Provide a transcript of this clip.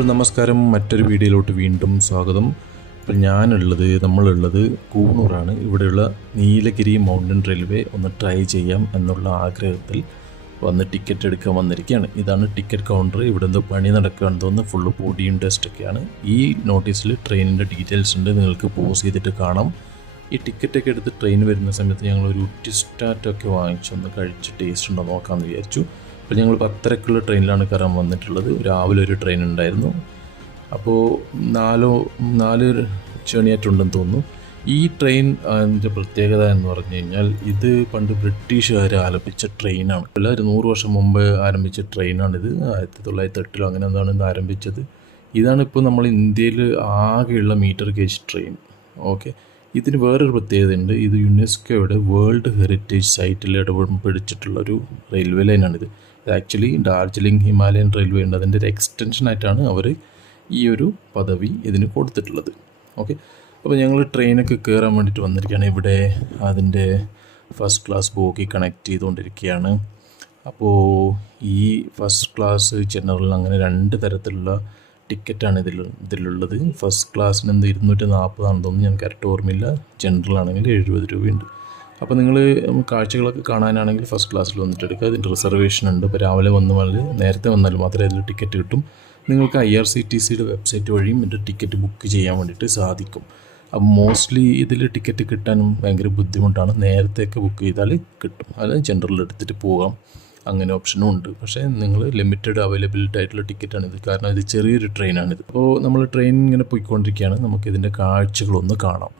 അപ്പോൾ നമസ്കാരം, മറ്റൊരു വീഡിയോയിലോട്ട് വീണ്ടും സ്വാഗതം. അപ്പോൾ നമ്മളുള്ളത് കൂണൂറാണ്. ഇവിടെയുള്ള നീലഗിരി മൗണ്ടൻ റെയിൽവേ ഒന്ന് ട്രൈ ചെയ്യാം എന്നുള്ള ആഗ്രഹത്തിൽ വന്ന് ടിക്കറ്റ് എടുക്കാൻ വന്നിരിക്കുകയാണ്. ഇതാണ് ടിക്കറ്റ് കൗണ്ടർ. ഇവിടെ നിന്ന് പണി നടക്കുകയാണെന്ന് തോന്നുന്നു. ഫുള്ള് പൊടിയും ടെസ്റ്റൊക്കെയാണ്. ഈ നോട്ടീസിൽ ട്രെയിനിൻ്റെ ഡീറ്റെയിൽസ് ഉണ്ട്, നിങ്ങൾക്ക് പോസ് ചെയ്തിട്ട് കാണാം. ഈ ടിക്കറ്റൊക്കെ എടുത്ത് ട്രെയിൻ വരുന്ന സമയത്ത് ഞങ്ങളൊരു ടിസ്റ്റാറ്റൊക്കെ വാങ്ങിച്ചൊന്ന് കഴിച്ച് ടേസ്റ്റ് ഉണ്ടോ നോക്കാമെന്ന് വിചാരിച്ചു. അപ്പോൾ ഞങ്ങൾ 10:30 ട്രെയിനിലാണ് കയറാൻ വന്നിട്ടുള്ളത്. രാവിലെ ഒരു ട്രെയിൻ ഉണ്ടായിരുന്നു. അപ്പോൾ നാല് ചേണിയായിട്ടുണ്ടെന്ന് തോന്നുന്നു. ഈ ട്രെയിൻ അതിൻ്റെ പ്രത്യേകത എന്ന് പറഞ്ഞു കഴിഞ്ഞാൽ ഇത് പണ്ട് ബ്രിട്ടീഷുകാർ ആരംഭിച്ച ട്രെയിനാണ്. ഒരു 100 വർഷം മുമ്പ് ആരംഭിച്ച ട്രെയിനാണിത്. 1908 അങ്ങനെ എന്താണ് ഇത് ആരംഭിച്ചത്. ഇതാണ് ഇപ്പോൾ നമ്മൾ ഇന്ത്യയിൽ ആകെയുള്ള മീറ്റർ ഗേജ് ട്രെയിൻ. ഓക്കെ, ഇതിന് വേറൊരു പ്രത്യേകതയുണ്ട്. ഇത് യുനെസ്കോയുടെ വേൾഡ് ഹെറിറ്റേജ് സൈറ്റിൽ ഇടപെടും പിടിച്ചിട്ടുള്ളൊരു റെയിൽവേ ലൈനാണിത്. ഇത് ആക്ച്വലി ഡാർജിലിംഗ് ഹിമാലയൻ റെയിൽവേ ഉണ്ട്, അതിൻ്റെ ഒരു എക്സ്റ്റൻഷനായിട്ടാണ് അവർ ഈ ഒരു പദവി ഇതിന് കൊടുത്തിട്ടുള്ളത്. ഓക്കെ, അപ്പോൾ ഞങ്ങൾ ട്രെയിനൊക്കെ കയറാൻ വേണ്ടിയിട്ട് വന്നിരിക്കുകയാണ്. ഇവിടെ അതിൻ്റെ ഫസ്റ്റ് ക്ലാസ് ബോഗി കണക്ട് ചെയ്തുകൊണ്ടിരിക്കുകയാണ്. അപ്പോൾ ഈ ഫസ്റ്റ് ക്ലാസ്, ജനറൽ, അങ്ങനെ 2 തരത്തിലുള്ള ടിക്കറ്റാണ് ഇതിലുള്ളത്. ഫസ്റ്റ് ക്ലാസ്സിന് 240 ആണെന്ന് തോന്നുന്നു, ഞാൻ കറക്റ്റ് ഓർമ്മയില്ല. ജനറൽ ആണെങ്കിൽ 70 രൂപയുണ്ട്. അപ്പോൾ നിങ്ങൾ കാഴ്ചകളൊക്കെ കാണാനാണെങ്കിൽ ഫസ്റ്റ് ക്ലാസ്സിൽ വന്നിട്ട് എടുക്കുക. അതിൻ്റെ റിസർവേഷൻ ഉണ്ട്. ഇപ്പോൾ രാവിലെ നേരത്തെ വന്നാൽ മാത്രമേ അതിൽ ടിക്കറ്റ് കിട്ടും. നിങ്ങൾക്ക് IRCTCയുടെ വെബ്സൈറ്റ് വഴിയും ഇതിൻ്റെ ടിക്കറ്റ് ബുക്ക് ചെയ്യാൻ വേണ്ടിയിട്ട് സാധിക്കും. അപ്പോൾ മോസ്റ്റ്ലി ഇതിൽ ടിക്കറ്റ് കിട്ടാനും ഭയങ്കര ബുദ്ധിമുട്ടാണ്. നേരത്തെയൊക്കെ ബുക്ക് ചെയ്താൽ കിട്ടും. അത് ജനറൽ എടുത്തിട്ട് പോകാം, അങ്ങനെ ഓപ്ഷനും ഉണ്ട്. പക്ഷേ നിങ്ങൾ ലിമിറ്റഡ് അവൈലബിലിറ്റി ആയിട്ടുള്ള ടിക്കറ്റാണിത്, കാരണം ഇത് ചെറിയൊരു ട്രെയിനാണിത്. അപ്പോൾ നമ്മൾ ട്രെയിൻ ഇങ്ങനെ പോയിക്കൊണ്ടിരിക്കുകയാണ്. നമുക്കിതിൻ്റെ കാഴ്ചകളൊന്ന് കാണാം.